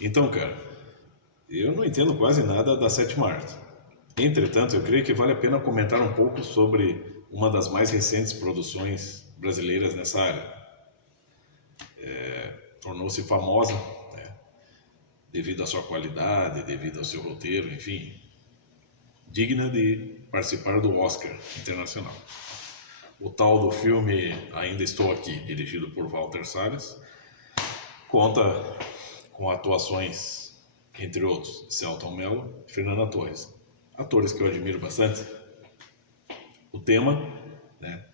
Então, cara, eu não entendo quase nada da sétima arte. Entretanto, eu creio que vale a pena comentar um pouco sobre uma das mais recentes produções brasileiras nessa área. Tornou-se famosa, né, devido à sua qualidade, devido ao seu roteiro, enfim, digna de participar do Oscar Internacional. O tal do filme Ainda Estou Aqui, dirigido por Walter Salles, conta com atuações, entre outros, Selton Mello e Fernanda Torres, atores que eu admiro bastante. O tema, né,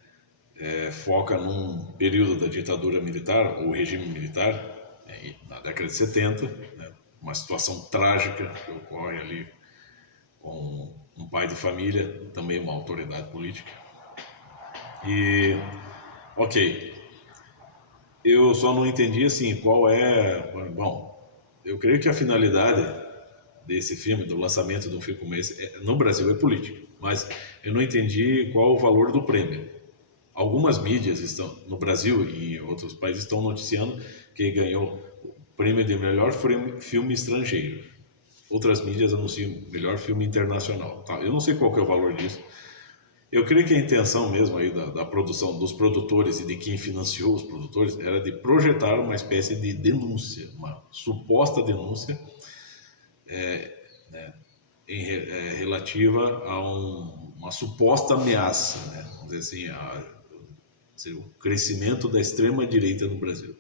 foca num período da ditadura militar, ou regime militar, na década de 70, né, uma situação trágica que ocorre ali com um pai de família, também uma autoridade política. E, ok, eu só não entendi assim qual é. Bom, eu creio que a finalidade desse filme, do lançamento de um filme como esse, no Brasil é política, mas eu não entendi qual o valor do prêmio. Algumas mídias estão no Brasil e em outros países estão noticiando que ganhou o prêmio de melhor filme estrangeiro. Outras mídias anunciam melhor filme internacional. Tá? Eu não sei qual que é o valor disso. Eu creio que a intenção mesmo aí da produção, dos produtores e de quem financiou os produtores, era de projetar uma espécie de denúncia, uma suposta denúncia relativa a uma suposta ameaça, né? Vamos dizer assim, o crescimento da extrema direita no Brasil.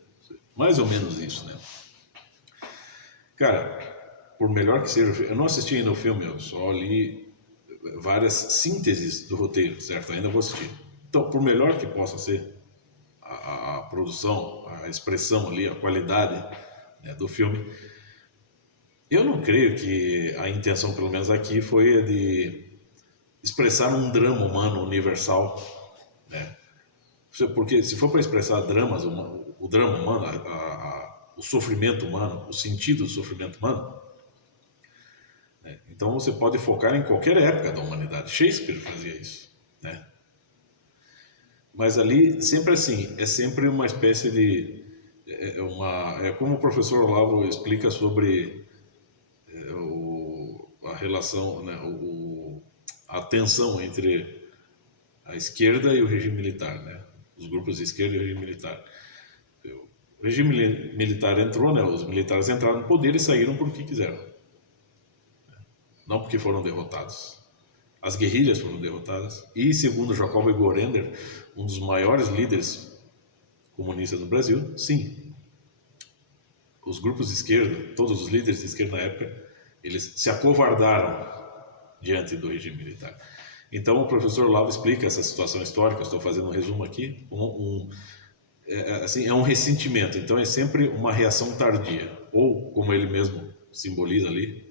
Mais ou menos isso, né? Cara, por melhor que seja, eu não assisti ainda o filme, eu só li várias sínteses do roteiro, certo? Ainda vou assistir. Então, por melhor que possa ser a produção, a expressão ali, a qualidade, né, do filme, eu não creio que a intenção, pelo menos aqui, foi a de expressar um drama humano universal, né? Porque se for para expressar dramas, o drama humano, o sofrimento humano, o sentido do sofrimento humano, né, então você pode focar em qualquer época da humanidade. Shakespeare fazia isso, né? Mas ali, sempre assim, é sempre uma espécie de... É como o professor Olavo explica sobre a relação, né, a tensão entre a esquerda e o regime militar, né? Os grupos de esquerda e o regime militar. O regime militar entrou, né? Os militares entraram no poder e saíram porque quiseram, não porque foram derrotados. As guerrilhas foram derrotadas e, segundo Jacobo Gorender, um dos maiores líderes comunistas do Brasil, sim, os grupos de esquerda, todos os líderes de esquerda na época, eles se acovardaram diante do regime militar. Então o professor Olavo explica essa situação histórica, estou fazendo um resumo aqui, é um ressentimento, então é sempre uma reação tardia, ou como ele mesmo simboliza ali,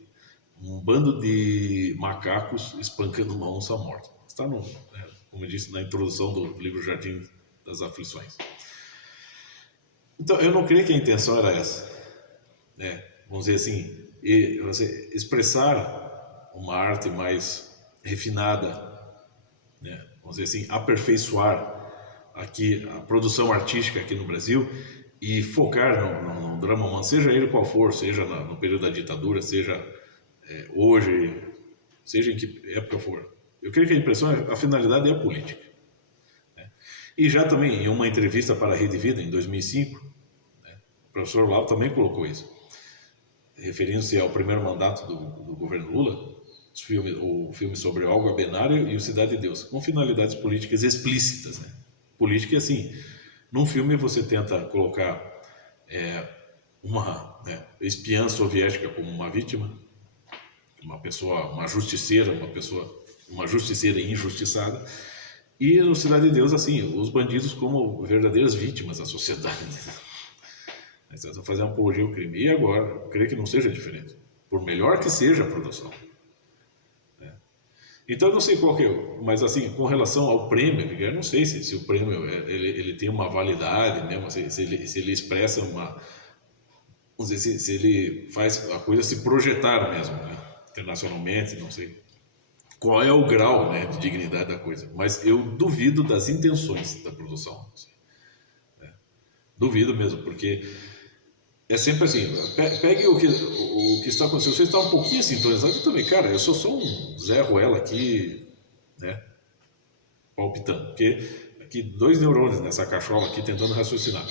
um bando de macacos espancando uma onça morta. Está como eu disse na introdução do livro Jardim das Aflições. Então eu não creio que a intenção era essa, né? Vamos dizer assim, você expressar uma arte mais refinada, né? Vamos dizer assim, aperfeiçoar aqui a produção artística aqui no Brasil e focar no drama humano, seja ele qual for, seja no período da ditadura, seja hoje, seja em que época for. Eu creio que a finalidade é a política, né? E já também em uma entrevista para a Rede Vida em 2005, né, o professor Olavo também colocou isso, referindo-se ao primeiro mandato do governo Lula, o filme sobre Olga Abenário e o Cidade de Deus, com finalidades políticas explícitas, né? Política é assim, num filme você tenta colocar uma espiã soviética como uma vítima, uma pessoa, uma justiceira injustiçada, e no Cidade de Deus, assim, os bandidos como verdadeiras vítimas da sociedade. Você tenta fazer uma apologia ao crime. E agora, eu creio que não seja diferente, por melhor que seja a produção. Então eu não sei qual que é, mas assim, com relação ao prêmio, eu não sei se o prêmio ele tem uma validade mesmo, se ele expressa uma, vamos dizer, se ele faz a coisa se projetar mesmo, né, internacionalmente, não sei qual é o grau, né, de dignidade da coisa, mas eu duvido das intenções da produção, assim, né? Duvido mesmo, porque é sempre assim, pegue o que está acontecendo. Você está um pouquinho sintonizado, eu também, cara, eu sou só um Zé Ruela aqui, né, palpitando, porque aqui 2 neurônios nessa cachola aqui tentando raciocinar.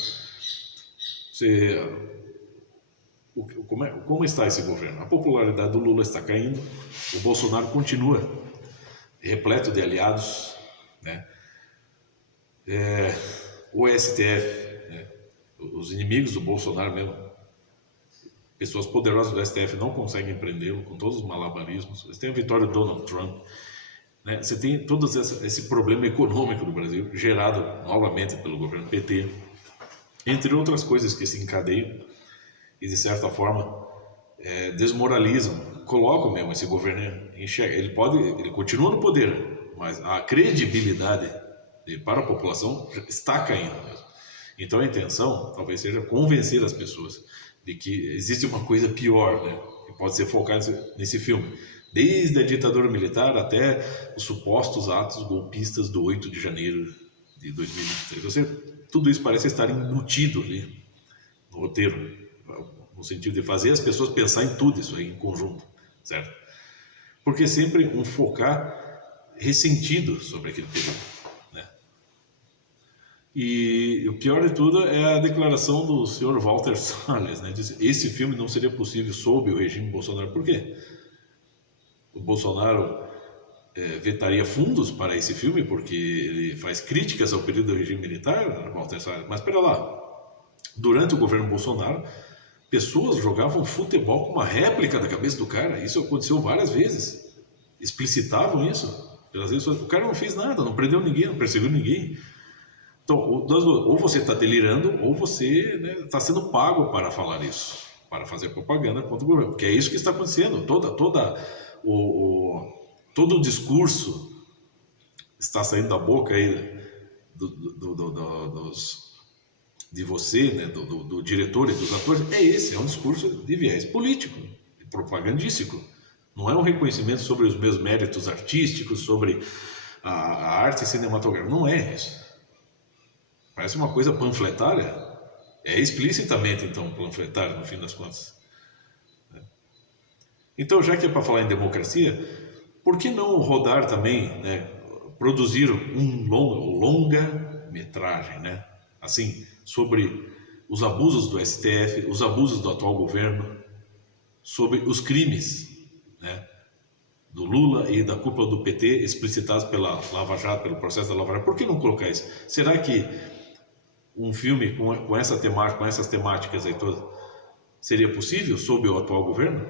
Você, como está esse governo? A popularidade do Lula está caindo, o Bolsonaro continua repleto de aliados, né? O STF, né? Os inimigos do Bolsonaro mesmo, pessoas poderosas do STF não conseguem prendê-lo com todos os malabarismos. Você tem a vitória do Donald Trump, né? Você tem todo esse problema econômico do Brasil gerado novamente pelo governo PT, entre outras coisas que se encadeiam e de certa forma desmoralizam, colocam mesmo esse governo em xeque. Ele continua no poder, mas a credibilidade para a população está caindo mesmo. Então a intenção talvez seja convencer as pessoas de que existe uma coisa pior, né, que pode ser focada nesse filme, desde a ditadura militar até os supostos atos golpistas do 8 de janeiro de 2023. Tudo isso parece estar embutido ali no roteiro, no sentido de fazer as pessoas pensar em tudo isso aí em conjunto, certo? Porque sempre um focar ressentido sobre aquele período, né? E o pior de tudo é a declaração do senhor Walter Salles, né? Diz, esse filme não seria possível sob o regime Bolsonaro. Por quê? O Bolsonaro vetaria fundos para esse filme porque ele faz críticas ao período do regime militar, Walter Salles. Mas espera lá, durante o governo Bolsonaro, pessoas jogavam futebol com uma réplica da cabeça do cara. Isso aconteceu várias vezes. Explicitavam isso. O cara não fez nada, não prendeu ninguém, não perseguiu ninguém. Então, ou você está delirando, ou você está sendo pago para falar isso, para fazer propaganda contra o governo. Porque é isso que está acontecendo. Todo o discurso está saindo da boca aí de você, né, do diretor e dos atores, é um discurso de viés político, propagandístico. Não é um reconhecimento sobre os meus méritos artísticos, sobre a arte cinematográfica. Não é isso. Parece uma coisa panfletária. É explicitamente, então, panfletária, no fim das contas. Então, já que é para falar em democracia, por que não rodar também, né, produzir longa-metragem, né, assim, sobre os abusos do STF, os abusos do atual governo, sobre os crimes, né, do Lula e da cúpula do PT explicitados pela Lava Jato, pelo processo da Lava Jato? Por que não colocar isso? Será que um filme com essa temática, com essas temáticas aí todas, seria possível sob o atual governo?